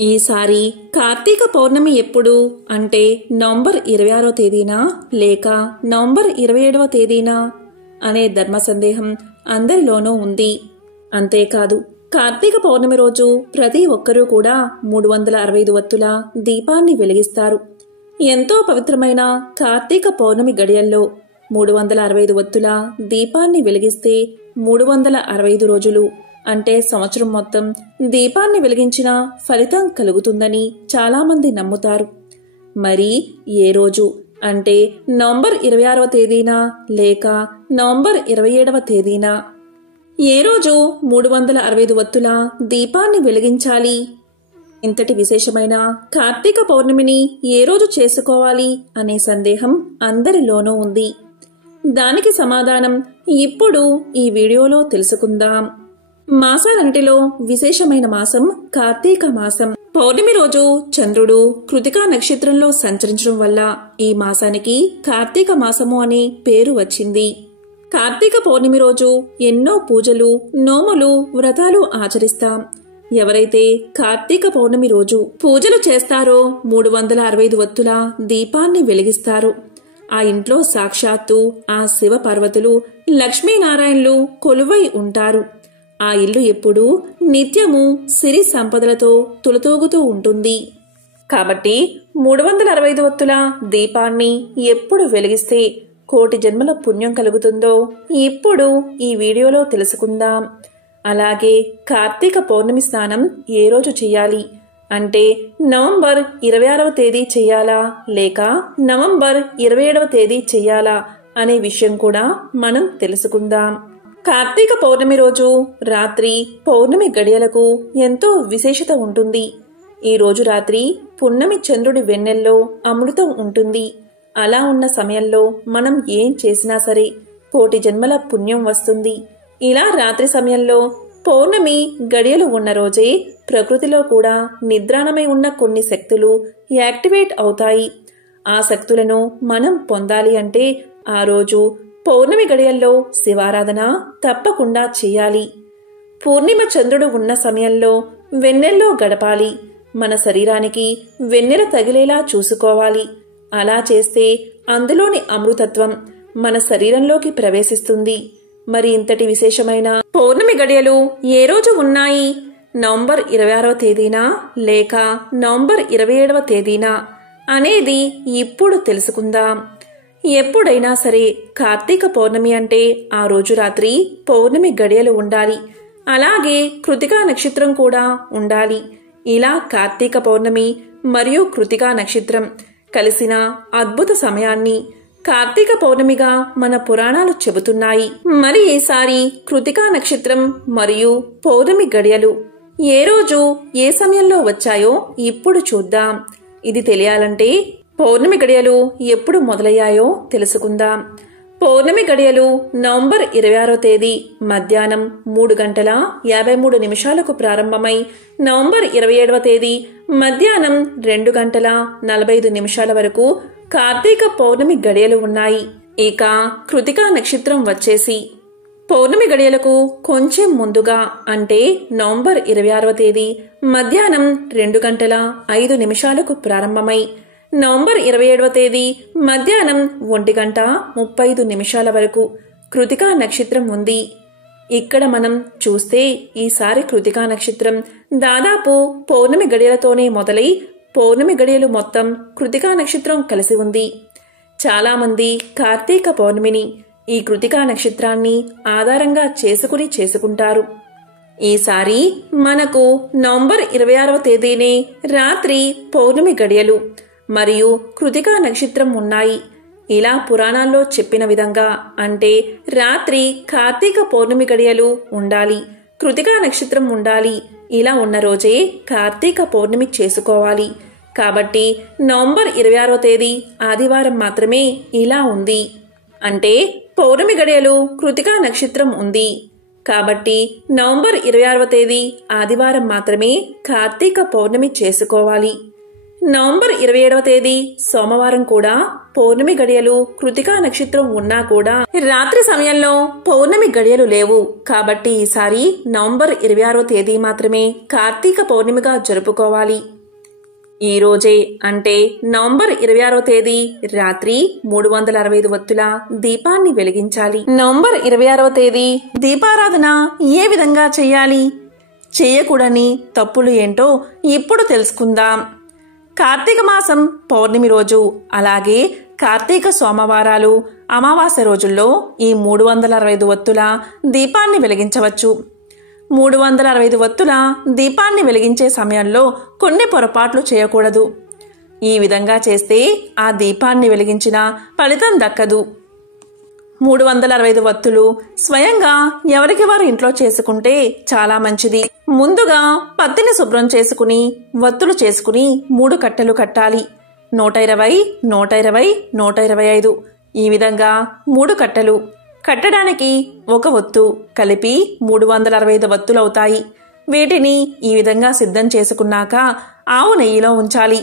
ఈసారి కార్తీక పౌర్ణమి ఎప్పుడు అంటే నవంబర్ 26వ తేదీనా లేక నవంబర్ 27వ తేదీనా అనే ధర్మ సందేహం అందరిలోనూ ఉంది. అంతేకాదు కార్తీక పౌర్ణమి రోజు ప్రతి ఒక్కరూ కూడా 365 వత్తుల దీపాన్ని వెలిగిస్తారు. ఎంతో పవిత్రమైన కార్తీక పౌర్ణమి గడియల్లో 365 వత్తుల దీపాన్ని వెలిగిస్తే 365 రోజులు అంటే సంవత్సరం మొత్తం దీపాన్ని వెలిగించిన ఫలితం కలుగుతుందని చాలామంది నమ్ముతారు. మరి ఏ రోజు అంటే నవంబర్ 26వ తేదీనా లేక నవంబర్ 27వ తేదీనా? ఏ రోజు 365 వత్తుల దీపాన్ని వెలిగించాలి? ఇంతటి విశేషమైన కార్తీక పౌర్ణమిని ఏ రోజు చేసుకోవాలి అనే సందేహం అందరిలోనూ ఉంది. దానికి సమాధానం ఇప్పుడు ఈ వీడియోలో తెలుసుకుందాం. మాసాలంటిలో విశేషమైన మాసం కార్తీక మాసం. పౌర్ణమి రోజు చంద్రుడు కృతికా నక్షత్రంలో సంచరించడం వల్ల ఈ మాసానికి కార్తీక మాసము అనే పేరు వచ్చింది. కార్తీక పౌర్ణమి రోజు ఎన్నో పూజలు, నోములు, వ్రతాలు ఆచరిస్తాం. ఎవరైతే కార్తీక పౌర్ణమి రోజు పూజలు చేస్తారో 365 వత్తుల దీపాన్ని వెలిగిస్తారు. ఆ ఇంట్లో సాక్షాత్తు ఆ శివ పార్వతులు, లక్ష్మీనారాయణులు కొలువై ఉంటారు. ఆ ఇల్లు ఎప్పుడూ నిత్యము సిరి సంపదలతో తులతూగుతూ ఉంటుంది. కాబట్టి 365 వత్తుల దీపాన్ని ఎప్పుడు వెలిగిస్తే కోటి జన్మల పుణ్యం కలుగుతుందో ఇప్పుడు ఈ వీడియోలో తెలుసుకుందాం. అలాగే కార్తీక పౌర్ణమి స్నానం ఏ రోజు చేయాలి అంటే నవంబర్ 26వ తేదీ చెయ్యాలా లేక నవంబర్ 27వ తేదీ చెయ్యాలా అనే విషయం కూడా మనం తెలుసుకుందాం. కార్తీక పౌర్ణమి రోజు రాత్రి పౌర్ణమి గడియలకు ఎంతో విశేషత ఉంటుంది. ఈ రోజు రాత్రి పున్నమి చంద్రుడి వెన్నెల్లో అమృతం ఉంటుంది. అలా ఉన్న సమయంలో మనం ఏం చేసినా సరే కోటి జన్మల పుణ్యం వస్తుంది. ఇలా రాత్రి సమయంలో పౌర్ణమి గడియలు ఉన్న రోజే ప్రకృతిలో కూడా నిద్రాణమై ఉన్న కొన్ని శక్తులు యాక్టివేట్ అవుతాయి. ఆ శక్తులను మనం పొందాలి అంటే ఆ రోజు పౌర్ణమి గడియల్లో శివారాధన తప్పకుండా చేయాలి. పూర్ణిమ చంద్రుడు ఉన్న సమయంలో వెన్నెల్లో గడపాలి. మన శరీరానికి వెన్నెల తగిలేలా చూసుకోవాలి. అలా చేస్తే అందులోని అమృతత్వం మన శరీరంలోకి ప్రవేశిస్తుంది. మరి ఇంతటి విశేషమైన పౌర్ణమి గడియలు ఏ రోజు ఉన్నాయి? నవంబర్ 26వ తేదీనా లేక నవంబర్ 27వ తేదీనా అనేది ఇప్పుడు తెలుసుకుందాం. ఎప్పుడైనా సరే కార్తీక పౌర్ణమి అంటే ఆ రోజు రాత్రి పౌర్ణమి గడియలు ఉండాలి. అలాగే కృతికా నక్షత్రం కూడా ఉండాలి. ఇలా కార్తీక పౌర్ణమి మరియు కృతికా నక్షత్రం కలిసిన అద్భుత సమయాన్ని కార్తీక పౌర్ణమిగా మన పురాణాలు చెబుతున్నాయి. మరి ఈసారి కృతికా నక్షత్రం మరియు పౌర్ణమి గడియలు ఏ రోజు ఏ సమయంలో వచ్చాయో ఇప్పుడు చూద్దాం. ఇది తెలియాలంటే పౌర్ణమి గడియలు ఎప్పుడు మొదలయ్యాయో తెలుసుకుందాం. పౌర్ణమి గడియలు నవంబర్ 26వ తేదీ మధ్యాహ్నం 3:53 ప్రారంభమై నవంబర్ 27వ తేదీ మధ్యాహ్నం 2:45 వరకు కార్తీక పౌర్ణమి గడియలు ఉన్నాయి. ఇక కృతికా నక్షత్రం వచ్చేసి పౌర్ణమి గడియలకు కొంచెం ముందుగా అంటే నవంబర్ 26వ తేదీ మధ్యాహ్నం 2:05 ప్రారంభమై నవంబర్ 27వ తేదీ మధ్యాహ్నం 1:35 వరకు కృతికా నక్షత్రం ఉంది. ఇక్కడ మనం చూస్తే ఈసారి కృతికా నక్షత్రం దాదాపు పౌర్ణమి గడియలతోనే మొదలై పౌర్ణమి గడియలు మొత్తం కృతికా నక్షత్రం కలిసి ఉంది. చాలామంది కార్తీక పౌర్ణమిని ఈ కృతికా నక్షత్రాన్ని ఆధారంగా చేసుకుంటారు. ఈసారి మనకు నవంబర్ 26వ తేదీనే రాత్రి పౌర్ణమి గడియలు మరియు కృతికా నక్షత్రం ఉన్నాయి. ఇలా పురాణాల్లో చెప్పిన విధంగా అంటే రాత్రి కార్తీక పౌర్ణమి గడియలు ఉండాలి, కృతికా నక్షత్రం ఉండాలి. ఇలా ఉన్న రోజే కార్తీక పౌర్ణమి చేసుకోవాలి. కాబట్టి నవంబర్ 26వ తేదీ ఆదివారం మాత్రమే ఇలా ఉంది. అంటే పౌర్ణమి గడియలు కృతికా నక్షత్రం ఉంది. కాబట్టి నవంబర్ 26వ తేదీ ఆదివారం మాత్రమే కార్తీక పౌర్ణమి చేసుకోవాలి. నవంబర్ 27వ తేదీ సోమవారం కూడా పౌర్ణమి గడియలు కృతికా నక్షత్రం ఉన్నా కూడా రాత్రి సమయంలో పౌర్ణమి గడియలు లేవు. కాబట్టి ఈసారి నవంబర్ 26వ తేదీ మాత్రమే కార్తీక పౌర్ణమిగా జరుపుకోవాలి. ఈ రోజే అంటే నవంబర్ 26వ తేదీ రాత్రి 365 వత్తుల దీపాన్ని వెలిగించాలి. నవంబర్ 26వ తేదీ దీపారాధన ఏ విధంగా చేయాలి, చేయకూడని తప్పులు ఏంటో ఇప్పుడు తెలుసుకుందాం. కార్తీక మాసం పౌర్ణమి రోజు అలాగే కార్తీక సోమవారాలు అమావాస్య రోజుల్లో ఈ 365 వత్తుల దీపాన్ని వెలిగించవచ్చు. 365 వత్తుల దీపాన్ని వెలిగించే సమయంలో కొన్ని పొరపాట్లు చేయకూడదు. ఈ విధంగా చేస్తే ఆ దీపాన్ని వెలిగించిన ఫలితం దక్కదు. 365 వత్తులు స్వయంగా ఎవరికి వారు ఇంట్లో చేసుకుంటే చాలా మంచిది. ముందుగా పత్తిని శుభ్రం చేసుకుని వత్తులు చేసుకుని 3 కట్టెలు కట్టాలి. 120, 120, 125 ఈ విధంగా 3 కట్టెలు కట్టడానికి 1 వత్తు కలిపి 365 వత్తులవుతాయి. వీటిని ఈ విధంగా సిద్ధం చేసుకున్నాక ఆవు నెయ్యిలో ఉంచాలి.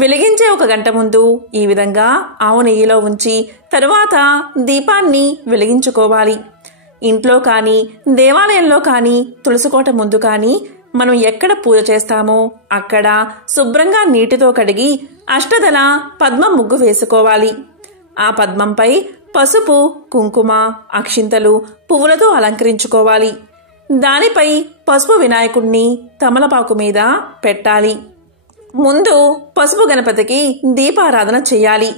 వెలిగించే 1 గంట ముందు ఈ విధంగా ఆవు నెయ్యిలో ఉంచి తరువాత దీపాన్ని వెలిగించుకోవాలి. ఇంట్లో కానీ దేవాలయంలో కానీ తులసికోట ముందు కానీ మనం ఎక్కడ పూజ చేస్తామో అక్కడ శుభ్రంగా నీటితో కడిగి అష్టదళ పద్మం ముగ్గు వేసుకోవాలి. ఆ పద్మంపై పసుపు, కుంకుమ, అక్షింతలు, పువ్వులతో అలంకరించుకోవాలి. దానిపై పసుపు వినాయకుణ్ణి తమలపాకు మీద పెట్టాలి. ముందు పసుపు గణపతికి దీపారాధన చేయాలి.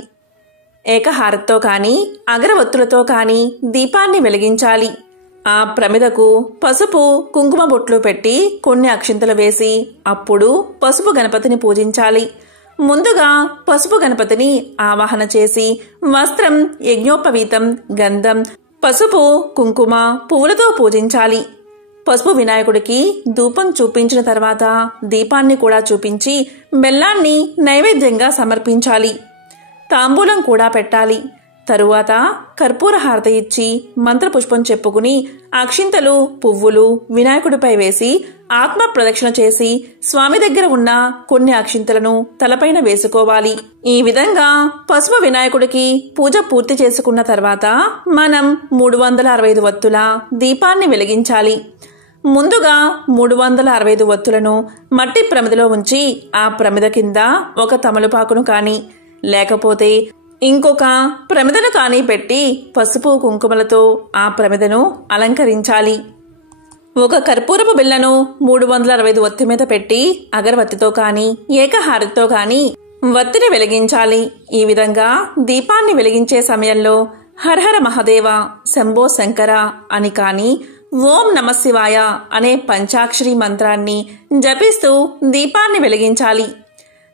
ఏకహారతితో కానీ అగరవత్తులతో కానీ దీపాన్ని వెలిగించాలి. ఆ ప్రమిదకు పసుపు కుంకుమ బొట్లు పెట్టి కొన్ని అక్షింతలు వేసి అప్పుడు పసుపు గణపతిని పూజించాలి. ముందుగా పసుపు గణపతిని ఆవాహన చేసి వస్త్రం, యజ్ఞోపవీతం, గంధం, పసుపు, కుంకుమ, పువ్వులతో పూజించాలి. పసుపు వినాయకుడికి ధూపం చూపించిన తర్వాత దీపాన్ని కూడా చూపించి బెల్లాన్ని నైవేద్యంగా సమర్పించాలి. తాంబూలం కూడా పెట్టాలి. తరువాత కర్పూర హారతి ఇచ్చి మంత్రపుష్పం చెప్పుకుని అక్షింతలు, పువ్వులు వినాయకుడిపై వేసి ఆత్మ ప్రదక్షిణ చేసి స్వామి దగ్గర ఉన్న కొన్ని అక్షింతలను తలపైన వేసుకోవాలి. ఈ విధంగా పసుపు వినాయకుడికి పూజ పూర్తి చేసుకున్న తర్వాత మనం 365 వత్తుల దీపాన్ని వెలిగించాలి. ముందుగా 365 వత్తులను మట్టి ప్రమిదలో ఉంచి ఆ ప్రమిద కింద 1 తమలపాకును కానీ లేకపోతే ఇంకొక ప్రమిదను కానీ పెట్టి పసుపు కుంకుమలతో ఆ ప్రమిదను అలంకరించాలి. 1 కర్పూరపు బిళ్ళను 365 వత్తి మీద పెట్టి అగరవత్తితో కానీ ఏకహారతితో కానీ వత్తిని వెలిగించాలి. ఈ విధంగా దీపాన్ని వెలిగించే సమయంలో హరహర మహాదేవ, శంభో శంకర అని కానీ ఓం నమశివాయ అనే పంచాక్షరి మంత్రాన్ని జపిస్తూ దీపాన్ని వెలిగించాలి.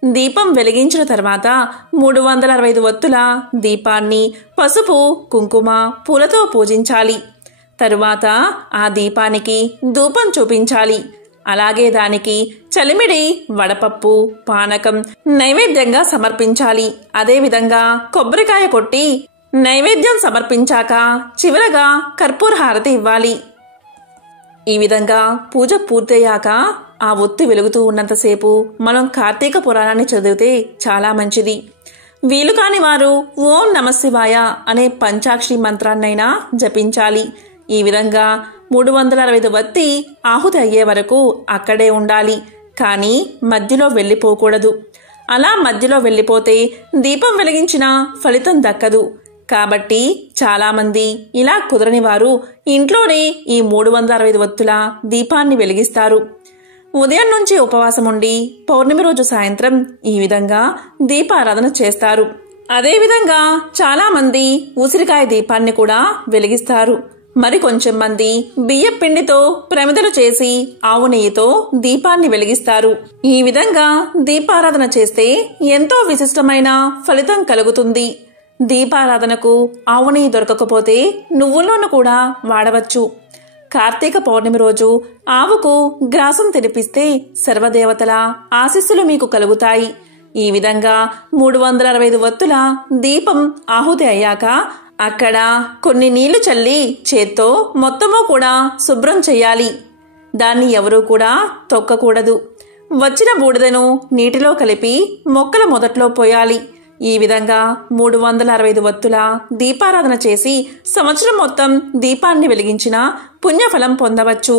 దీపం వెలిగించిన తర్వాత 365 వత్తుల దీపాన్ని పసుపు, కుంకుమ, పూలతో పూజించాలి. తరువాత ఆ దీపానికి ధూపం చూపించాలి. అలాగే దానికి చలిమిడి, వడపప్పు, పానకం నైవేద్యంగా సమర్పించాలి. అదేవిధంగా కొబ్బరికాయ కొట్టి నైవేద్యం సమర్పించాక చివరగా కర్పూర హారతి ఇవ్వాలి. ఈ విధంగా పూజ పూర్తయ్యాక ఆ ఒత్తి వెలుగుతూ ఉన్నంతసేపు మనం కార్తీక పురాణాన్ని చదివితే చాలా మంచిది. వీలు కాని వారు ఓం నమశివాయ అనే పంచాక్షరి మంత్రాన్నైనా జపించాలి. ఈ విధంగా 365 వత్తి ఆహుతి అయ్యే వరకు అక్కడే ఉండాలి. కానీ మధ్యలో వెళ్ళిపోకూడదు. అలా మధ్యలో వెళ్ళిపోతే దీపం వెలిగించిన ఫలితం దక్కదు. కాబట్టి చాలామంది ఇలా కుదరని వారు ఇంట్లోనే ఈ 365 వత్తుల దీపాన్ని వెలిగిస్తారు. ఉదయం నుంచి ఉపవాసం ఉండి పౌర్ణమి రోజు సాయంత్రం ఈ విధంగా దీపారాధన చేస్తారు. అదేవిధంగా చాలా మంది ఉసిరికాయ దీపాన్ని కూడా వెలిగిస్తారు. మరి కొంచెం మంది బియ్యం పిండితో ప్రమిదలు చేసి ఆవు నెయ్యితో దీపాన్ని వెలిగిస్తారు. ఈ విధంగా దీపారాధన చేస్తే ఎంతో విశిష్టమైన ఫలితం కలుగుతుంది. దీపారాధనకు ఆవు నెయ్యి దొరకకపోతే నువ్వుల నూనె కూడా వాడవచ్చు. కార్తీక పౌర్ణమి రోజు ఆవుకు గ్రాసం తినిపిస్తే సర్వదేవతల ఆశీస్సులు మీకు కలుగుతాయి. ఈ విధంగా 365 వత్తుల దీపం ఆహుతి అయ్యాక అక్కడ కొన్ని నీళ్లు చల్లి చేత్తో మొత్తము కూడా శుభ్రం చెయ్యాలి. దాన్ని ఎవరూ కూడా తొక్కకూడదు. వచ్చిన బూడిదను నీటిలో కలిపి మొక్కల మొదట్లో పోయాలి. ఈ విధంగా 365 వత్తుల దీపారాధన చేసి సంవత్సరం మొత్తం దీపాన్ని వెలిగించిన పుణ్యఫలం పొందవచ్చు.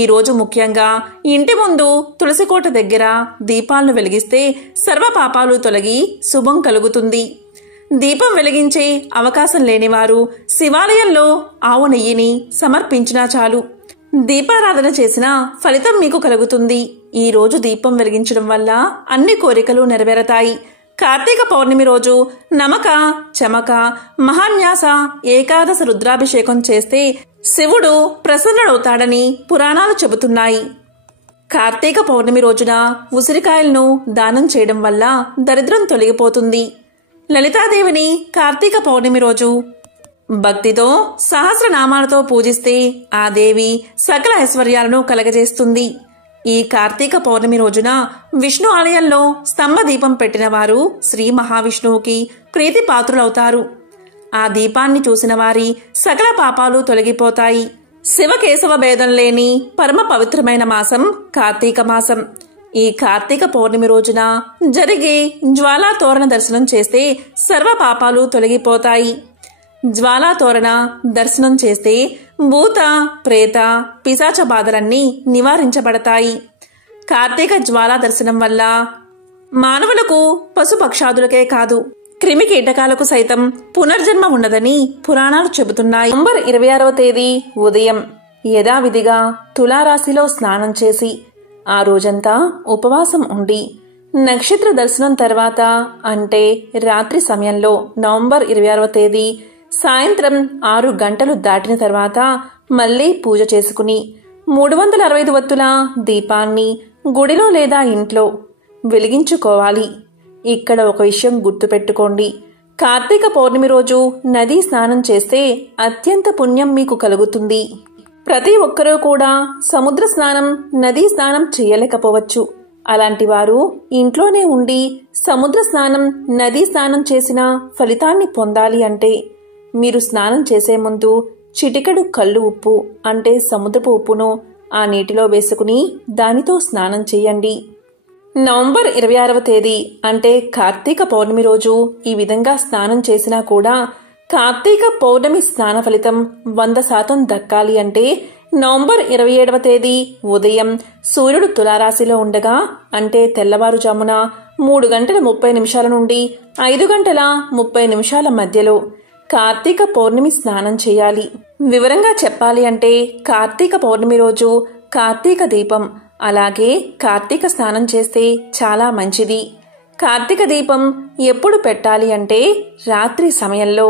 ఈరోజు ముఖ్యంగా ఇంటి ముందు తులసికోట దగ్గర దీపాలను వెలిగిస్తే సర్వ పాపాలు తొలగి శుభం కలుగుతుంది. దీపం వెలిగించే అవకాశం లేనివారు శివాలయంలో ఆవు నెయ్యిని సమర్పించినా చాలు. దీపారాధన చేసిన ఫలితం మీకు కలుగుతుంది. ఈ రోజు దీపం వెలిగించడం వల్ల అన్ని కోరికలు నెరవేరతాయి. కార్తీక పౌర్ణమి రోజు నమక, చమక, మహాన్యాస ఏకాదశ రుద్రాభిషేకం చేస్తే శివుడు ప్రసన్నుడవుతాడని పురాణాలు చెబుతున్నాయి. కార్తీక పౌర్ణమి రోజున ఉసిరికాయలను దానం చేయడం వల్ల దరిద్రం తొలగిపోతుంది. లలితాదేవిని కార్తీక పౌర్ణమి రోజు భక్తితో సహస్రనామాలతో పూజిస్తే ఆ దేవి సకల ఐశ్వర్యాలను కలగజేస్తుంది. ఈ కార్తీక పౌర్ణమి రోజున విష్ణు ఆలయంలో స్తంభ దీపం పెట్టిన వారు శ్రీ మహావిష్ణువుకి ప్రీతిపాత్రులవుతారు. ఆ దీపాన్ని చూసిన వారి సకల పాపాలు తొలగిపోతాయి. శివకేశవ భేదం లేని పరమ పవిత్రమైన మాసం కార్తీక మాసం. ఈ కార్తీక పౌర్ణమి రోజున జరిగే జ్వాలా తోరణ దర్శనం చేస్తే సర్వ పాపాలు తొలగిపోతాయి. జ్వాలా తోరణ దర్శనం చేస్తే భూత, ప్రేత, పిశాచ బాధలన్నీ నివారించబడతాయి. కార్తీక జ్వాలా దర్శనం వల్ల మానవులకు, పశుపక్షాదులకే కాదు క్రిమి కీటకాలకు సైతం పునర్జన్మ ఉన్నదని పురాణాలు చెబుతున్నాయి. నవంబర్ 26వ తేదీ ఉదయం యథావిధిగా తులారాశిలో స్నానం చేసి ఆ రోజంతా ఉపవాసం ఉండి నక్షత్ర దర్శనం తర్వాత అంటే రాత్రి సమయంలో నవంబర్ 26వ తేదీ సాయంత్రం 6 గంటలు దాటిన తర్వాత మళ్లీ పూజ చేసుకుని 365 వత్తుల దీపాన్ని గుడిలో లేదా ఇంట్లో వెలిగించుకోవాలి. ఇక్కడ ఒక విషయం గుర్తుపెట్టుకోండి. కార్తీక పౌర్ణమి రోజు నదీ స్నానం చేస్తే అత్యంత పుణ్యం మీకు కలుగుతుంది. ప్రతి ఒక్కరూ కూడా సముద్ర స్నానం, నదీ స్నానం చేయలేకపోవచ్చు. అలాంటి వారు ఇంట్లోనే ఉండి సముద్ర స్నానం, నదీ స్నానం చేసిన ఫలితాన్ని పొందాలి అంటే మీరు స్నానం చేసే ముందు చిటికెడు కల్లు ఉప్పు అంటే సముద్రపు ఉప్పును ఆ నీటిలో వేసుకుని దానితో స్నానం చేయండి. నవంబర్ 26వ తేదీ అంటే కార్తీక పౌర్ణమి రోజు ఈ విధంగా స్నానం చేసినా కూడా కార్తీక పౌర్ణమి స్నాన ఫలితం 100% దక్కాలి అంటే నవంబర్ 27వ తేదీ ఉదయం సూర్యుడు తులారాశిలో ఉండగా అంటే తెల్లవారుజామున 3 గంటల 30 నిమిషాల నుండి 5 గంటల 30 నిమిషాల మధ్యలో కార్తీక పౌర్ణమి స్నానం చేయాలి. వివరంగా చెప్పాలి అంటే కార్తీక పౌర్ణమి రోజు కార్తీక దీపం అలాగే కార్తీక స్నానం చేస్తే చాలా మంచిది. కార్తీక దీపం ఎప్పుడు పెట్టాలి అంటే రాత్రి సమయంలో.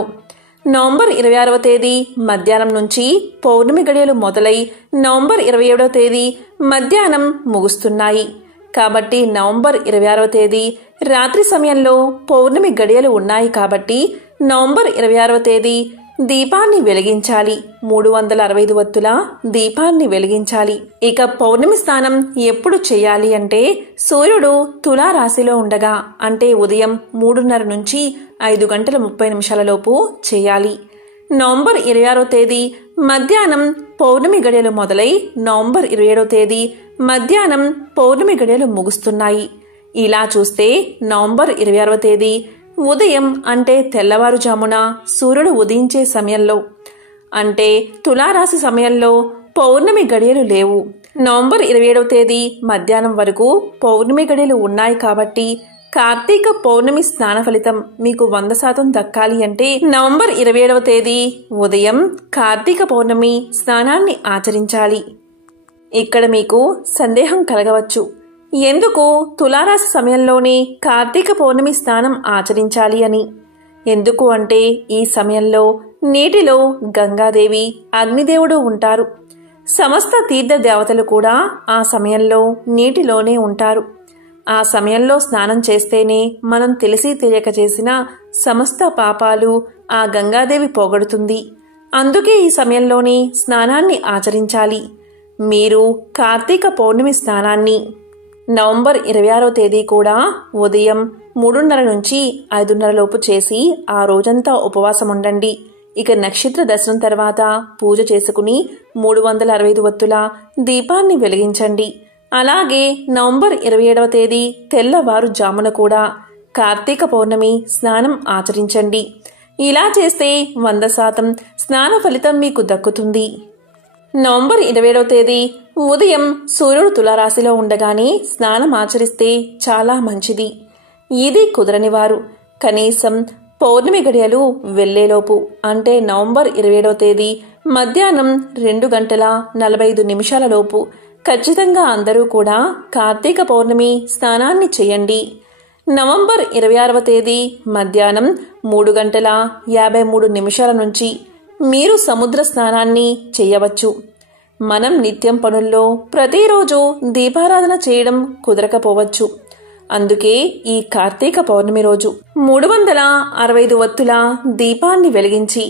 నవంబర్ 26వ తేదీ మధ్యాహ్నం నుంచి పౌర్ణమి గడియలు మొదలై నవంబర్ 27వ తేదీ మధ్యాహ్నం ముగుస్తున్నాయి. కాబట్టి నవంబర్ 26వ తేదీ రాత్రి సమయంలో పౌర్ణమి గడియలు ఉన్నాయి కాబట్టి నవంబర్ 26వ తేదీ దీపాన్ని వెలిగించాలి. 365 వత్తుల దీపాన్ని వెలిగించాలి. ఇక పౌర్ణమి స్నానం ఎప్పుడు చేయాలి అంటే సూర్యుడు తులారాశిలో ఉండగా అంటే ఉదయం 3:30 నుంచి 5 గంటల 30 నిమిషాల లోపు చేయాలి. నవంబర్ 26వ తేదీ మధ్యాహ్నం పౌర్ణమి గడియలు మొదలై నవంబర్ 27వ తేదీ మధ్యాహ్నం పౌర్ణమి గడియలు ముగుస్తున్నాయి. ఇలా చూస్తే నవంబర్ 26వ తేదీ ఉదయం అంటే తెల్లవారుజామున సూర్యుడు ఉదయించే సమయంలో అంటే తులారాశి సమయంలో పౌర్ణమి గడియలు లేవు. నవంబర్ 27వ తేదీ మధ్యాహ్నం వరకు పౌర్ణమి గడియలు ఉన్నాయి కాబట్టి కార్తీక పౌర్ణమి స్నాన ఫలితం మీకు 100% దక్కాలి అంటే నవంబర్ 27వ తేదీ ఉదయం కార్తీక పౌర్ణమి స్నానాన్ని ఆచరించాలి. ఇక్కడ మీకు సందేహం కలగవచ్చు, ఎందుకు తులారాశి సమయంలోనే కార్తీక పౌర్ణమి స్నానం ఆచరించాలి అని. ఎందుకు అంటే ఈ సమయంలో నీటిలో గంగాదేవి, అగ్నిదేవుడు ఉంటారు. సమస్త తీర్థ దేవతలు కూడా ఆ సమయంలో నీటిలోనే ఉంటారు. ఆ సమయంలో స్నానం చేస్తేనే మనం తెలిసి తెలియక చేసిన సమస్త పాపాలు ఆ గంగాదేవి పోగొడుతుంది. అందుకే ఈ సమయంలోనే స్నానాన్ని ఆచరించాలి. మీరు కార్తీక పౌర్ణమి స్నానాన్ని నవంబర్ 26వ తేదీ కూడా ఉదయం 3:30 నుంచి 5:30 లోపు చేసి ఆ రోజంతా ఉపవాసం ఉండండి. ఇక నక్షత్ర దర్శనం తర్వాత పూజ చేసుకుని 365 వత్తుల దీపాన్ని వెలిగించండి. అలాగే నవంబర్ 27వ తేదీ తెల్లవారుజామున కూడా కార్తీక పౌర్ణమి స్నానం ఆచరించండి. ఇలా చేస్తే 100% స్నాన ఫలితం మీకు దక్కుతుంది. నవంబర్ 27వ తేదీ ఉదయం సూర్యుడు తులారాశిలో ఉండగానే స్నానం ఆచరిస్తే చాలా మంచిది. ఇది కుదరని వారు కనీసం పౌర్ణమి గడియలు వెళ్లేలోపు అంటే నవంబర్ 27వ తేదీ మధ్యాహ్నం 2:45 లోపు ఖచ్చితంగా అందరూ కూడా కార్తీక పౌర్ణమి స్నానాన్ని చేయండి. నవంబర్ 26వ తేదీ మధ్యాహ్నం 3:53 నుంచి మీరు సముద్ర స్నానాన్ని చేయవచ్చు. మనం నిత్యం పనుల్లో ప్రతిరోజు దీపారాధన చేయడం కుదరకపోవచ్చు. అందుకే ఈ కార్తీక పౌర్ణమి రోజు 365 వత్తుల దీపాన్ని వెలిగించి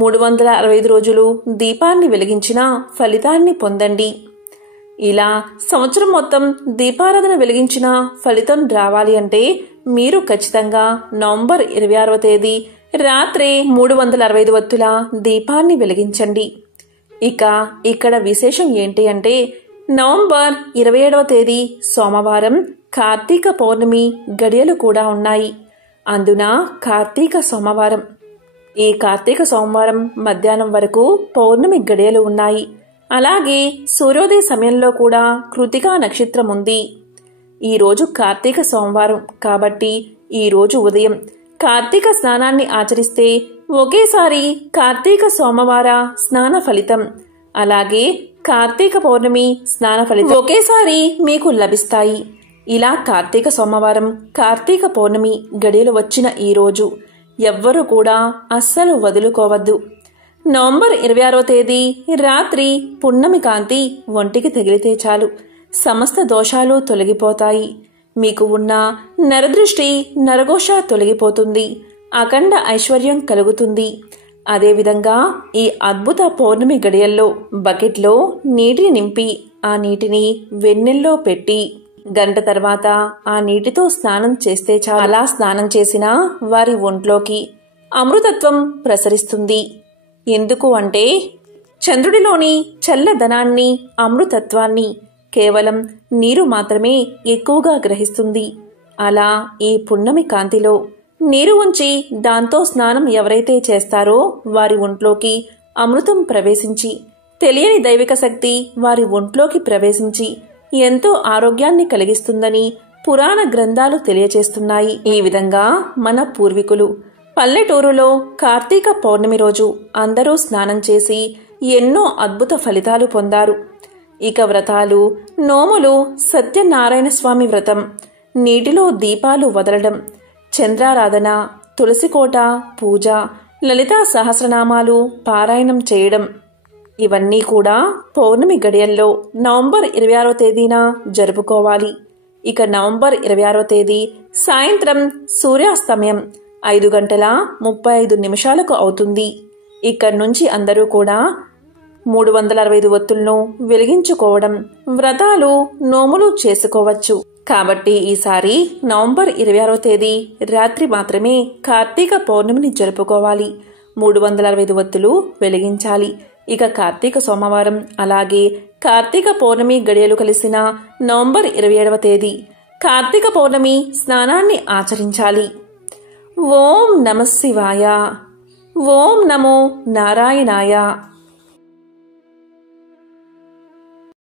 365 రోజులు దీపాన్ని వెలిగించిన ఫలితాన్ని పొందండి. ఇలా సంవత్సరం మొత్తం దీపారాధన వెలిగించిన ఫలితం రావాలి అంటే మీరు ఖచ్చితంగా నవంబర్ 26వ తేదీ రాత్రి 365 వత్తుల దీపాన్ని వెలిగించండి. ఇక ఇక్కడ విశేషం ఏంటి అంటే నవంబర్ 27వ తేదీ సోమవారం కార్తీక పౌర్ణమి గడియలు కూడా ఉన్నాయి. అందున కార్తీక సోమవారం. ఈ కార్తీక సోమవారం మధ్యాహ్నం వరకు పౌర్ణమి గడియలు ఉన్నాయి. అలాగే సూర్యోదయ సమయంలో కూడా కృతికా నక్షత్రం ఉంది. ఈరోజు కార్తీక సోమవారం కాబట్టి ఈరోజు ఉదయం కార్తీక స్నానాన్ని ఆచరిస్తే ఒకేసారి కార్తీక సోమవార స్నాన ఫలితం అలాగే కార్తీక పౌర్ణమి స్నాన ఫలితం ఒకేసారి మీకు లభిస్తాయి. ఇలా కార్తీక సోమవారం కార్తీక పౌర్ణమి గడియలు వచ్చిన ఈ రోజు ఎవ్వరూ కూడా అస్సలు వదులుకోవద్దు. నవంబర్ 26వ తేదీ రాత్రి పున్నమి కాంతి ఒంటికి తగిలితే చాలు సమస్త దోషాలు తొలగిపోతాయి. మీకు ఉన్న నరదృష్టి నరఘోష తొలగిపోతుంది. అఖండ ఐశ్వర్యం కలుగుతుంది. అదేవిధంగా ఈ అద్భుత పౌర్ణమి గడియల్లో బకెట్లో నీటిని నింపి ఆ నీటిని వెన్నెల్లో పెట్టి గంట తర్వాత ఆ నీటితో స్నానం చేస్తే చాలా స్నానం చేసిన వారి ఒంట్లోకి అమృతత్వం ప్రసరిస్తుంది. ఎందుకు అంటే చంద్రుడిలోని చల్లదనాన్ని అమృతత్వాన్ని కేవలం నీరు మాత్రమే ఎక్కువగా గ్రహిస్తుంది. అలా ఈ పున్నమి కాంతిలో నీరు ఉంచి దాంతో స్నానం ఎవరైతే చేస్తారో వారి ఒంట్లోకి అమృతం ప్రవేశించి తెలియని దైవిక శక్తి వారి ఒంట్లోకి ప్రవేశించి ఎంతో ఆరోగ్యాన్ని కలిగిస్తుందని పురాణ గ్రంథాలు తెలియచేస్తున్నాయి. ఈ విధంగా మన పూర్వీకులు పల్లెటూరులో కార్తీక పౌర్ణమి రోజు అందరూ స్నానం చేసి ఎన్నో అద్భుత ఫలితాలు పొందారు. ఇక వ్రతాలు, నోములు, సత్యనారాయణ స్వామి వ్రతం, నీటిలో దీపాలు వదలడం, చంద్రారాధన, తులసికోట పూజ, లలితా సహస్రనామాలు పారాయణం చేయడం ఇవన్నీ కూడా పౌర్ణమి గడియల్లో నవంబర్ 26వ తేదీన జరుపుకోవాలి. ఇక నవంబర్ 26వ తేదీ సాయంత్రం సూర్యాస్తమయం 5:35 అవుతుంది. ఇక్కడి నుంచి అందరూ కూడా 365 ఒత్తులను వెలిగించుకోవడం, వ్రతాలు, నోములు చేసుకోవచ్చు. కాబట్టి ఈసారి నవంబర్ 26వ తేదీ రాత్రి మాత్రమే కార్తీక పౌర్ణమిని జరుపుకోవాలి. 365 ఒత్తులు వెలిగించాలి. ఇక కార్తీక సోమవారం అలాగే కార్తీక పౌర్ణమి గడియలు కలిసిన నవంబర్ 27వ తేదీ కార్తీక పౌర్ణమి స్నానాన్ని ఆచరించాలి. ఓం నమః శివాయ. ఓం నమో నారాయణాయ.